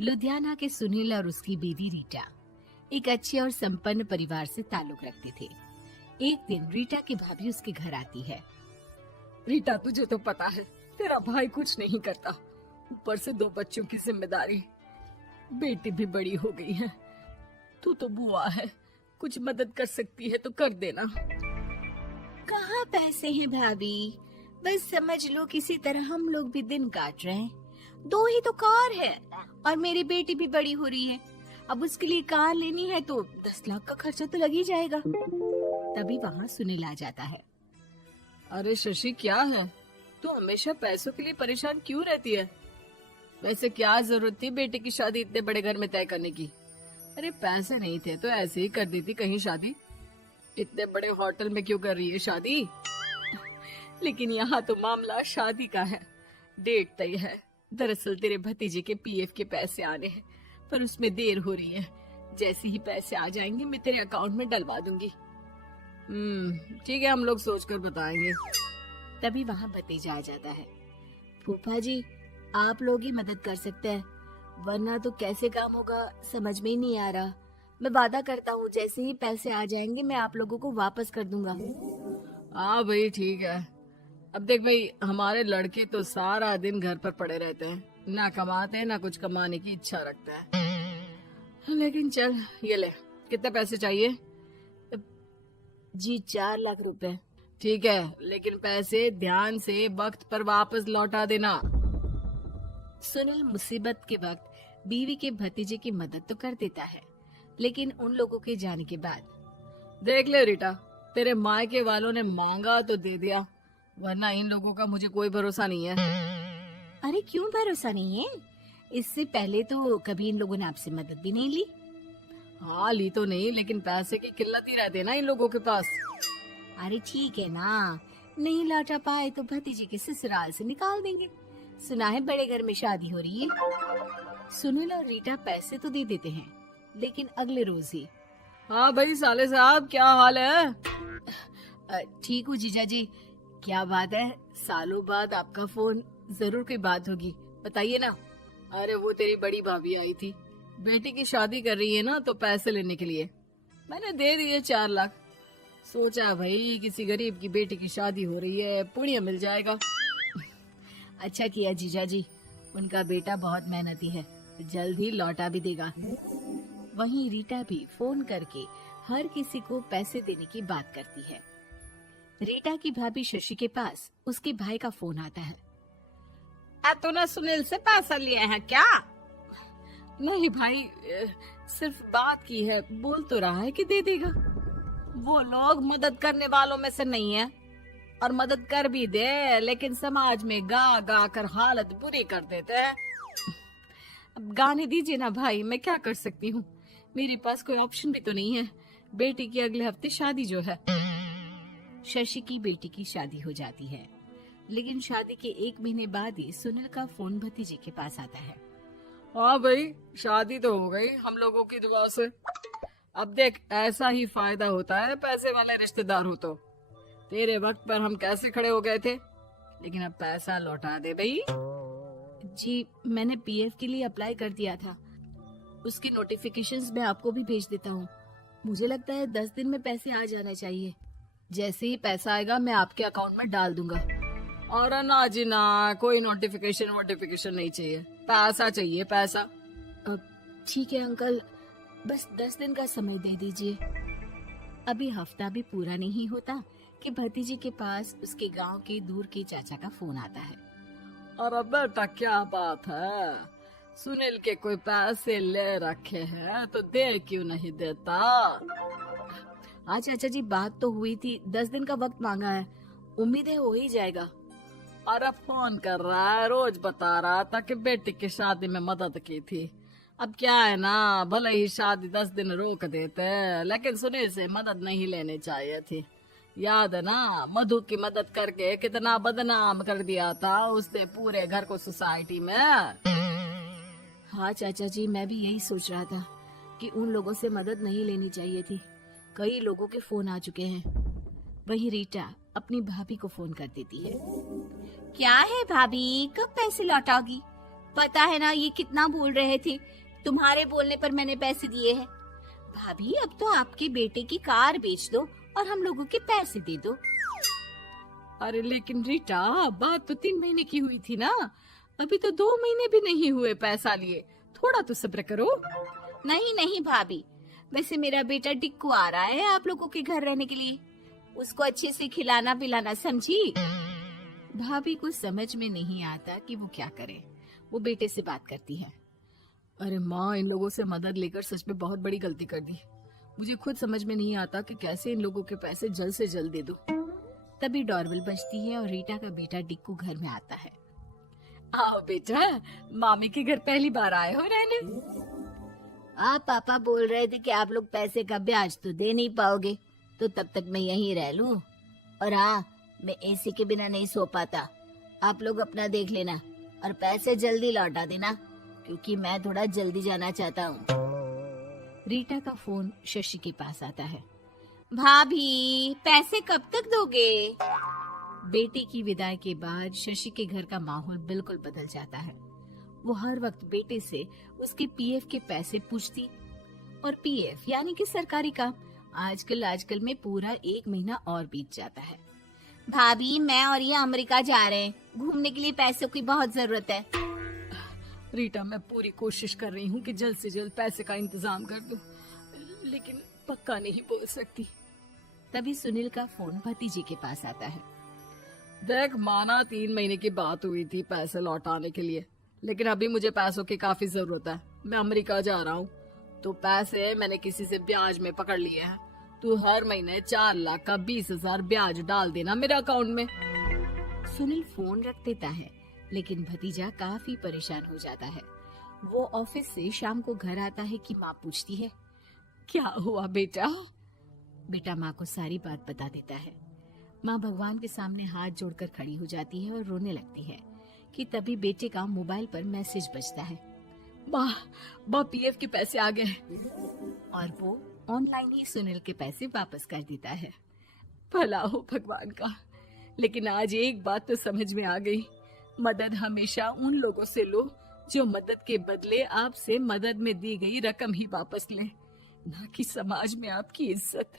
लुधियाना के सुनील और उसकी बीवी रीटा एक अच्छे और संपन्न परिवार से ताल्लुक रखते थे। एक दिन रीटा की भाभी उसके घर आती है। रीटा, तुझे तो पता है तेरा भाई कुछ नहीं करता, ऊपर से 2 बच्चों की जिम्मेदारी, बेटी भी बड़ी हो गई है। तू तो बुआ है, कुछ मदद कर सकती है तो कर देना। कहाँ पैसे हैं भाभी, बस समझ लो किसी तरह हम लोग भी दिन काट रहे हैं। 2 ही तो कार है और मेरी बेटी भी बड़ी हो रही है। अब उसके लिए कार लेनी है तो 10 लाख का खर्चा तो लग ही जाएगा। तभी वहाँ सुनील आ जाता है। अरे शशि, क्या है, तू हमेशा पैसों के लिए परेशान क्यों रहती है? वैसे क्या जरूरत थी बेटी की शादी इतने बड़े घर में तय करने की? अरे पैसे नहीं थे तो ऐसे ही कर देती कहीं शादी। इतने बड़े होटल में क्यों कर रही है शादी? लेकिन यहाँ तो मामला शादी का है, डेट तय है। दरअसल तेरे भतीजे के पीएफ के पैसे आने हैं, पर उसमें देर हो रही है। जैसे ही पैसे आ जाएंगे मैं तेरे अकाउंट में डलवा दूंगी। ठीक है, हम लोग सोचकर बताएंगे। तभी वहाँ भतीजा आ जाता है। फूफा जी, आप लोग ही मदद कर सकते हैं, वरना तो कैसे काम होगा समझ में ही नहीं आ रहा। मैं वादा करता हूँ जैसे ही पैसे आ जाएंगे मैं आप लोगों को वापस कर दूंगा। हाँ भाई, ठीक है। अब देख भाई, हमारे लड़के तो सारा दिन घर पर पड़े रहते हैं, ना कमाते हैं ना कुछ कमाने की इच्छा रखते हैं। लेकिन चल, ये ले, कितने पैसे चाहिए? जी 4 लाख रुपए। ठीक है, लेकिन पैसे ध्यान से वक्त पर वापस लौटा देना। सुनील मुसीबत के वक्त बीवी के भतीजे की मदद तो कर देता है, लेकिन उन लोगों के जाने के बाद देख ले रीटा, तेरे मायके वालों ने मांगा तो दे दिया, वरना इन लोगों का मुझे कोई भरोसा नहीं है। अरे क्यों भरोसा नहीं है? इससे पहले तो कभी इन लोगों ने आपसे मदद भी नहीं ली। हाँ, ली तो नहीं, लेकिन पैसे की किल्लत ही रहती है ना इन लोगों के पास। अरे ठीक है ना, नहीं लौटा पाए तो भतीजे के ससुराल से निकाल देंगे। सुना है बड़े घर में शादी हो रही है। सुनील और रीटा पैसे तो दे देते हैं, लेकिन अगले रोज ही। हाँ भाई साले साहब, क्या हाल है? ठीक हूँ जीजा जी। क्या बात है, सालों बाद आपका फोन, जरूर कोई बात होगी, बताइए ना। अरे वो तेरी बड़ी भाभी आई थी, बेटी की शादी कर रही है ना, तो पैसे लेने के लिए मैंने दे दिए 4 लाख। सोचा भाई किसी गरीब की बेटी की शादी हो रही है, पुण्य मिल जाएगा। अच्छा किया जीजा जी, उनका बेटा बहुत मेहनती है, जल्द ही लौटा भी देगा। वहीं रीटा भी फोन करके हर किसी को पैसे देने की बात करती है। रीटा की भाभी शशि के पास उसके भाई का फोन आता है। तूने सुनील से पैसा लिया है क्या? नहीं भाई, सिर्फ बात की है, बोल तो रहा है कि दे देगा। वो लोग मदद करने वालों में से नहीं है, और मदद कर भी दे लेकिन समाज में गा गा कर हालत बुरी कर देते हैं। अब गाने दीजिए ना भाई, मैं क्या कर सकती हूँ, मेरे पास कोई ऑप्शन भी तो नहीं है। बेटी की अगले हफ्ते शादी जो है। शशि की बेटी की शादी हो जाती है, लेकिन शादी के 1 महीने बाद ही सुनील का फोन भतीजे के पास आता है। हाँ भाई, शादी तो हो गई हम लोगों की दुआ से। अब देख, ऐसा ही फायदा होता है पैसे वाले रिश्तेदार हो तो। तेरे वक्त पर हम कैसे खड़े हो गए थे, लेकिन अब पैसा लौटा दे भाई। जी, मैंने पीएफ के लिए अप्लाई कर दिया था, उसकी नोटिफिकेशंस मैं आपको भी भेज देता हूँ। मुझे लगता है 10 दिन में पैसे आ जाना चाहिए। जैसे ही पैसा आएगा मैं आपके अकाउंट में डाल दूंगा। और ना जी ना, कोई नोटिफिकेशन नहीं चाहिए, पैसा चाहिए, पैसा। ठीक है अंकल, बस 10 दिन का समय दे दीजिए। अभी हफ्ता भी पूरा नहीं होता कि भतीजे के पास उसके गांव के दूर के चाचा का फोन आता है। अरे बेटा, क्या बात है, सुनील के कोई पैसे ले रखे हैं तो दे क्यों नहीं देता? हाँ चाचा जी, बात तो हुई थी, 10 दिन का वक्त मांगा है, उम्मीद है हो ही जाएगा। अरे फोन कर रहा है, रोज बता रहा था कि बेटी की शादी में मदद की थी। अब क्या है ना, भले ही शादी 10 दिन रोक देते, लेकिन सुनील से मदद नहीं लेनी चाहिए थी। याद है ना, मधु की मदद करके कितना बदनाम कर दिया था उसने पूरे घर को सोसाइटी में। हाँ चाचा जी, मैं भी यही सोच रहा था कि उन लोगों से मदद नहीं लेनी चाहिए थी। कई लोगों के फोन आ चुके हैं। वहीं रीटा अपनी भाभी को फोन कर देती है। क्या है भाभी, कब पैसे लौटाओगी? पता है ना ये कितना बोल रहे थे, तुम्हारे बोलने पर मैंने पैसे दिए हैं। भाभी अब तो आपके बेटे की कार बेच दो और हम लोगों के पैसे दे दो। अरे लेकिन रीटा, बात तो 3 महीने की हुई थी ना, अभी तो 2 महीने भी नहीं हुए पैसा लिए, थोड़ा तो सब्र करो। नहीं नहीं भाभी, वैसे मेरा बेटा टिक्कू आ रहा है आप लोगों के घर रहने के लिए, उसको अच्छे से खिलाना पिलाना, समझी। भाभी को समझ में नहीं आता कि वो क्या करे। वो बेटे से बात करती है। अरे माँ, इन लोगों से मदद लेकर सच में बहुत बड़ी गलती कर दी। मुझे खुद समझ में नहीं आता कि कैसे इन लोगों के पैसे जल्द से जल्द दे दूं। तभी डोरबेल बजती है और रीटा का बेटा टिक्कू घर में आता है। आओ बेटा, मामी के घर पहली बार आए हो रहने। आप पापा बोल रहे थे कि आप लोग पैसे का ब्याज तो दे नहीं पाओगे, तो तब तक मैं यहीं रह लूं। और हाँ, मैं एसी के बिना नहीं सो पाता। आप लोग अपना देख लेना और पैसे जल्दी लौटा देना, क्योंकि मैं थोड़ा जल्दी जाना चाहता हूँ। रीटा का फोन शशि के पास आता है। भाभी, पैसे कब तक दोगे? बेटे की विदाई के बाद शशि के घर का माहौल बिल्कुल बदल जाता है। वो हर वक्त बेटे से उसके पीएफ के पैसे पूछती, और पीएफ यानी कि सरकारी काम। आजकल में पूरा 1 महीना और बीत जाता है। भाभी, मैं और ये अमेरिका जा रहे हैं, घूमने के लिए पैसों की बहुत जरूरत है। रीटा, मैं पूरी कोशिश कर रही हूँ कि जल्द से जल्द पैसे का इंतजाम कर दूं, लेकिन पक्का नहीं बोल सकती। तभी सुनील का फोन भतीजे के पास आता है। देख माना 3 महीने की बात हुई थी पैसे लौटाने के लिए, लेकिन अभी मुझे पैसों की काफी जरूरत है। मैं अमेरिका जा रहा हूँ, तो पैसे मैंने किसी से ब्याज में पकड़ लिए हैं। तू हर महीने 4 लाख का 20,000 ब्याज डाल देना मेरे अकाउंट में। सुनील फोन रख देता है, लेकिन भतीजा काफी परेशान हो जाता है। वो ऑफिस से शाम को घर आता है कि माँ पूछती है, क्या हुआ बेटा? बेटा माँ को सारी बात बता देता है। माँ भगवान के सामने हाथ जोड़कर खड़ी हो जाती है और रोने लगती है कि तभी बेटे का मोबाइल पर मैसेज बजता है। माँ, पीएफ के पैसे आ गए। और वो ऑनलाइन ही सुनील के पैसे वापस कर देता है। भला हो भगवान का। लेकिन आज एक बात तो समझ में आ गई, मदद हमेशा उन लोगों से लो जो मदद के बदले आपसे मदद में दी गई रकम ही वापस लें, ना कि समाज में आपकी इज्जत।